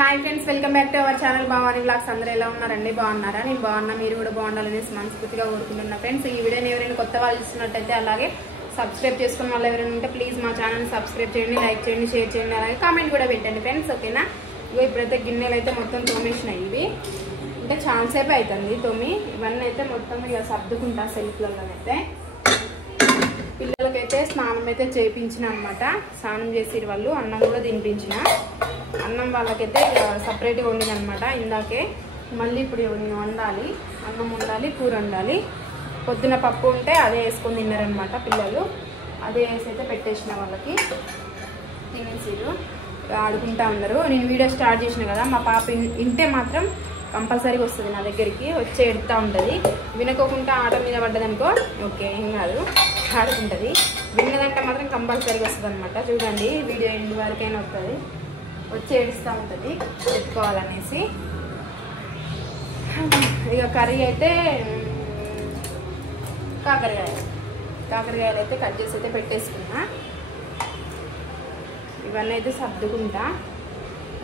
Hi friends, welcome back to our channel Bhavani vlogs. అందరూ ఎలా ఉన్నారండి? బాగున్నారా? నేను బాగున్నా, మీరు కూడా బాగుండాలనేసి మనస్ఫూర్తిగా కోరుకుంటున్నా. ఫ్రెండ్స్, ఈ వీడియోని ఎవరైనా కొత్త వాళ్ళు చూస్తున్నట్టయితే అలాగే సబ్స్క్రైబ్ చేసుకున్న వాళ్ళు ఎవరైనా ఉంటే ప్లీజ్ మా ఛానల్ని సబ్స్క్రైబ్ చేయండి, లైక్ చేయండి, షేర్ చేయండి, అలాగే కామెంట్ కూడా పెట్టండి ఫ్రెండ్స్. ఓకేనా? ఇగో ఇప్పుడైతే గిన్నెలు అయితే మొత్తం తోమేసినాయి. ఇవి అంటే చాలాసేపు అవుతుంది తోమి. ఇవన్నీ అయితే మొత్తం ఇక సర్దుకుంటా సెల్ఫ్లలోనైతే. పిల్లలకైతే స్నానం అయితే చేయించిన అనమాట. స్నానం చేసి వాళ్ళు అన్నం కూడా తినిపించిన. అన్నం వాళ్ళకైతే సపరేట్గా వండిన అనమాట ఇందాకే. మళ్ళీ ఇప్పుడు నేను వండాలి, అన్నం వండాలి, కూర వండాలి. పొద్దున పప్పు ఉంటే అదే వేసుకొని తిన్నారనమాట పిల్లలు. అదే వేసి అయితే పెట్టేసిన వాళ్ళకి. తినేసిరు, ఆడుకుంటా ఉన్నారు. నేను వీడియో స్టార్ట్ చేసిన కదా, మా పాప ఇంటే మాత్రం కంపల్సరీగా వస్తుంది నా దగ్గరికి, వచ్చి ఎడుతూ ఉంటుంది. వినకోకుండా ఆట మీద పడ్డదనుకో ఓకే ఏం కాదు, ఆడుకుంటుంది. విన్నదంటే మాత్రం కంపల్సరీగా వస్తుంది అనమాట. చూడండి, వీడియో ఎండ్ వరకైనా వస్తుంది, వచ్చి ఏడుస్తూ ఉంటుంది ఎత్తుకోవాలనేసి. ఇక కర్రీ అయితే కాకరకాయలు అయితే కట్ చేసి అయితే పెట్టేసుకున్నా. ఇవన్నీ అయితే సర్దుకుంటా.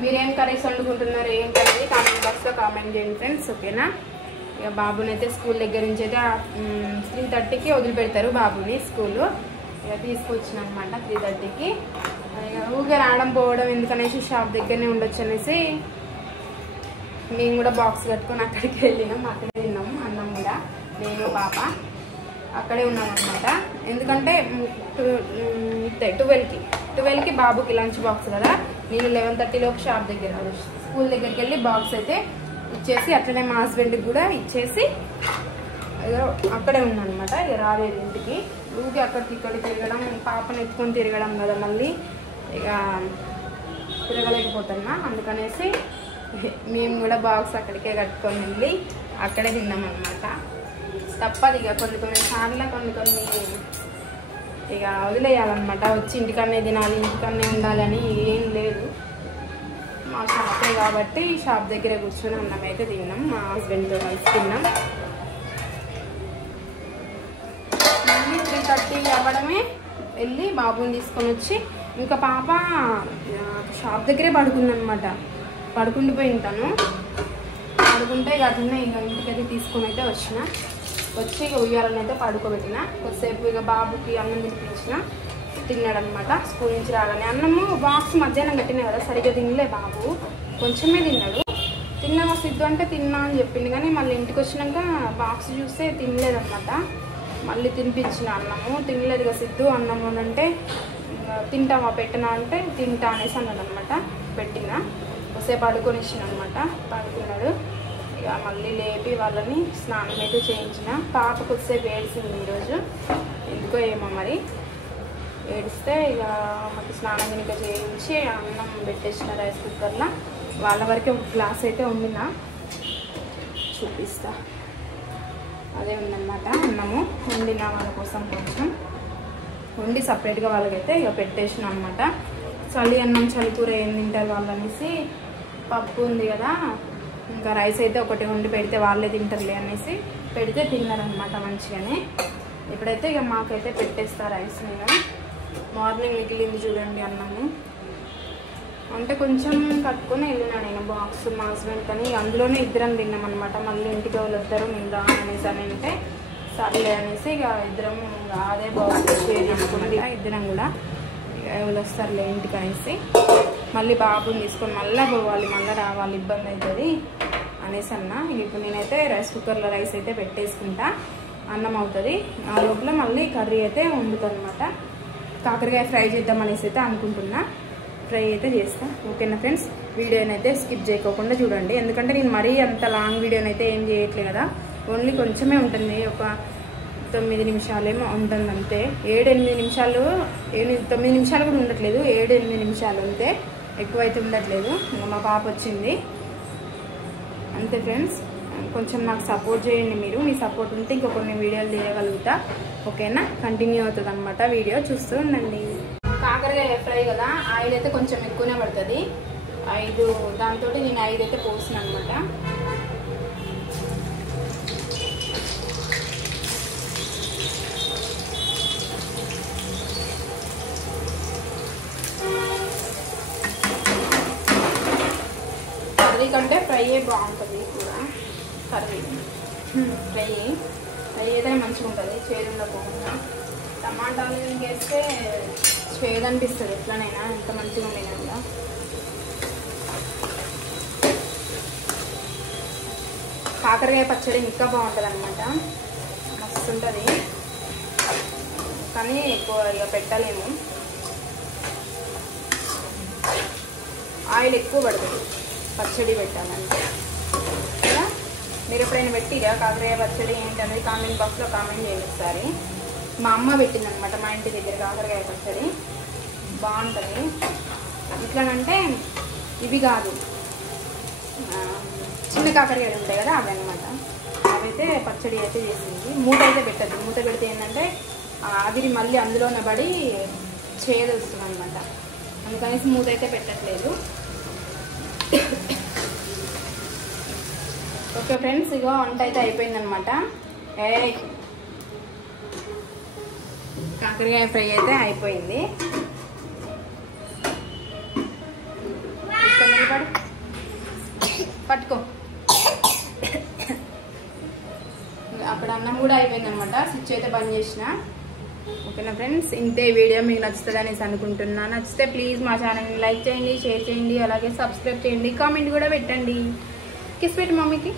మీరేం కర్రీస్ వండుకుంటున్నారు, ఏం కర్రీ కామెంట్ బాక్స్లో కామెంట్ చేయండి ఫ్రెండ్స్. ఓకేనా? ఇక బాబుని అయితే స్కూల్ దగ్గర నుంచి అయితే 3:30కి వదిలిపెడతారు బాబుని స్కూలు. ఇక తీసుకొచ్చిన అనమాట 3:30కి. ఇక ఊరికే రావడం పోవడం ఎందుకనేసి షాప్ దగ్గరనే ఉండొచ్చు అనేసి మేము కూడా బాక్స్ కట్టుకొని అక్కడికి వెళ్ళినాం. అక్కడే తిన్నాము అన్నం కూడా, నేను పాప అక్కడే ఉన్నాం అనమాట. ఎందుకంటే 12కి బాబుకి లంచ్ బాక్స్ కదా. నేను 11:30లోపు షాప్ దగ్గర స్కూల్ దగ్గరికి వెళ్ళి బాక్స్ అయితే ఇచ్చేసి అట్లనే మా హస్బెండ్కి కూడా ఇచ్చేసి అక్కడే ఉన్నాను అనమాట. ఇక రాలేదు ఇంటికి. ఊరికి అక్కడికి ఇక్కడికి తిరగడం, పాపను ఎత్తుకొని తిరగడం కదా, మళ్ళీ ఇక తిరగలేకపోతున్నా. అందుకనేసి మేము కూడా బాక్స్ అక్కడికే కట్టుకొని వెళ్ళి అక్కడే తిన్నాం అనమాట. తప్పదు ఇక కొన్ని సార్లు కొన్ని ఇక వదిలేయాలన్నమాట. వచ్చి ఇంటికన్నే తినాలి, ఇంటికన్నే ఉండాలని ఏం లేదు. మా షాపే కాబట్టి షాప్ దగ్గర కూర్చొని అన్నం అయితే తిన్నాం, మా హస్బెండ్తో కలిసి తిన్నాం. మళ్ళీ 3:30 అవ్వడమే వెళ్ళి బాబుని తీసుకొని వచ్చి, ఇంకా పాప షాప్ దగ్గరే పడుకుందనమాట. పడుకుండిపోయి ఉంటాను. పడుకుంటే ఇక అట్లనే ఇక ఇంటికైతే తీసుకొని అయితే వచ్చి ఇక ఉయ్యాలని అయితే పడుకోబెట్టిన. కొద్దిసేపు ఇక బాబుకి అన్నం తినిపించిన, తిన్నాడనమాట స్కూల్ నుంచి రాగానే. అన్నము బాక్స్ మధ్యాహ్నం కట్టినా కదా, సరిగ్గా తినలే బాబు, కొంచెమే తిన్నాడు. తిన్నామా సిద్ధు అంటే తిన్నా అని చెప్పింది, కానీ మళ్ళీ ఇంటికి వచ్చినాక బాక్స్ చూస్తే తినలేదన్నమాట. మళ్ళీ తినిపించిన అన్నము, తినలేదు ఇక సిద్ధు. అన్నం అంటే తింటామా పెట్టినా అంటే తింటా అనేసి అన్నాడు అనమాట. పెట్టిన కొద్దిసేపు పడుకొని ఇచ్చిన అనమాట. పడుకున్నాడు. ఇక మళ్ళీ లేపి వాళ్ళని స్నానం అయితే చేయించిన. పాప కొద్దిసేపు ఏడిసింది ఈరోజు, ఎందుకో ఏమో మరి. ఏడిస్తే ఇక మాకు స్నానం కనుక చేయించి అన్నం పెట్టేసిన రైస్ కుక్కర్లో. వాళ్ళ వరకే ఒక గ్లాస్ అయితే వండిన, చూపిస్తా. అదే ఉందన్నమాట అన్నము. వండిన వాళ్ళ కోసం కొంచెం వండి సపరేట్గా వాళ్ళకైతే ఇక పెట్టేసిన అనమాట. చలి అన్నం చలి కూర ఏం తింటారు వాళ్ళు అనేసి పప్పు ఉంది కదా, ఇంకా రైస్ అయితే ఒకటి వండి పెడితే వాళ్ళే తింటారులే అనేసి పెడితే తిన్నారనమాట మంచిగానే. ఇప్పుడైతే ఇక మాకైతే పెట్టేస్తా రైస్. నేను మార్నింగ్ మిగిలింది చూడండి అన్నము, అంటే కొంచెం కట్టుకొని వెళ్ళినా నేను బాక్స్ మా హస్బెండ్. కానీ అందులోనే ఇద్దరం తిన్నాం అనమాట. మళ్ళీ ఇంటికి వాళ్ళు వస్తారు మేము రా అనేసి అని అంటే సర్లే అనేసి ఇక ఇద్దరం అదే బాక్స్ షేర్ చేసుకున్నది. ఇద్దరం కూడా ఇక ఎవరు వస్తారులే ఇంటికి అనేసి మళ్ళీ బాబుని తీసుకొని మళ్ళీ పోవాలి, మళ్ళీ రావాలి, ఇబ్బంది అవుతుంది అనేసి అన్నా. ఇప్పుడు నేనైతే రైస్ కుక్కర్లో రైస్ అయితే పెట్టేసుకుంటా, అన్నం అవుతుంది. ఆ లోపల మళ్ళీ కర్రీ అయితే వండుతాను అనమాట. కాకరకాయ ఫ్రై చేద్దాం అనేసి అయితే అనుకుంటున్నా. ఫ్రై అయితే చేస్తా. ఓకేనా ఫ్రెండ్స్? వీడియోనైతే స్కిప్ చేయకోకుండా చూడండి, ఎందుకంటే నేను మరీ అంత లాంగ్ వీడియోనైతే ఏం చేయట్లేదు కదా, ఓన్లీ కొంచెమే ఉంటుంది. ఒక 9 నిమిషాలేమో ఉంటుంది అంతే. 7-8 నిమిషాలు, 9 నిమిషాలు కూడా ఉండట్లేదు, 7-8 నిమిషాలు అంతే, ఎక్కువైతే ఉండట్లేదు. ఇంకా మా పాప వచ్చింది అంతే ఫ్రెండ్స్. కొంచెం నాకు సపోర్ట్ చేయండి మీరు, మీ సపోర్ట్ ఉంటే ఇంకా కొన్ని వీడియోలు తీయగలుగుతా. ఓకేనా? కంటిన్యూ అవుతుంది అనమాట, వీడియో చూస్తూ ఉండండి. కాకరకాయ ఫ్రై కదా, ఆయిల్ అయితే కొంచెం ఎక్కువనే పడుతుంది. దాంతో నేను 5 అయితే పోసిన అనమాట. బాగుంటుంది కూర. కర్రీ ఫ్రై అయితే మంచిగా ఉంటుంది, చేదు ఉండకుండా. టమాటాలు వేస్తే చేదు అనిపిస్తుంది ఎట్లనైనా, ఎంత మంచిగా ఉండేనా కూడా. కాకరకాయ పచ్చడి ఇంకా బాగుంటుంది అనమాట, మస్తు ఉంటుంది. కానీ ఎక్కువ ఇక పెట్టలేము, ఆయిల్ ఎక్కువ పడుతుంది పచ్చడి పెట్టాలంటే కదా. మీరు ఎప్పుడైనా పెట్టిరా కాకరకాయ పచ్చడి ఏంటనేది కామెంట్ బాక్స్లో కామెంట్ చేయండి ఒకసారి. మా అమ్మ పెట్టింది అనమాట మా ఇంటి దగ్గర కాకరకాయ పచ్చడి, బాగుంటుంది. ఎట్లానంటే ఇవి కాదు, చిన్న కాకరకాయలు ఉంటాయి కదా అవి అనమాట. అవైతే పచ్చడి అయితే చేసింది. మూత అయితే పెట్టద్దు, మూత పెడితే ఏంటంటే ఆవిరి మళ్ళీ అందులోనే పడి చేదు వస్తుంది అనమాట. అందుకనేసి మూత అయితే పెట్టట్లేదు. ఓకే ఫ్రెండ్స్, ఇగో వంట అయితే అయిపోయిందనమాట. కాకరకాయ ఫ్రై అయితే అయిపోయింది. ఇక్కడ నిలబడి పట్టుకో. అక్కడ అన్నం కూడా అయిపోయింది అనమాట, స్విచ్ అయితే బంద్ చేసిన. ఓకేనా ఫ్రెండ్స్, ఇంతే వీడియో మీకు నచ్చుతుంది అనేసి అనుకుంటున్నా. నచ్చితే ప్లీజ్ మా ఛానల్ని లైక్ చేయండి, షేర్ చేయండి, అలాగే సబ్స్క్రైబ్ చేయండి, కామెంట్ కూడా పెట్టండి. కిస్ పెట్టి మమ్మీకి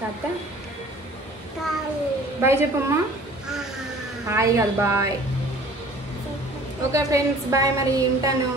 తాత బాయ్ చెప్పమ్మా. హాయ్ కాదు బాయ్. ఓకే ఫ్రెండ్స్, బాయ్, మరి ఉంటాను.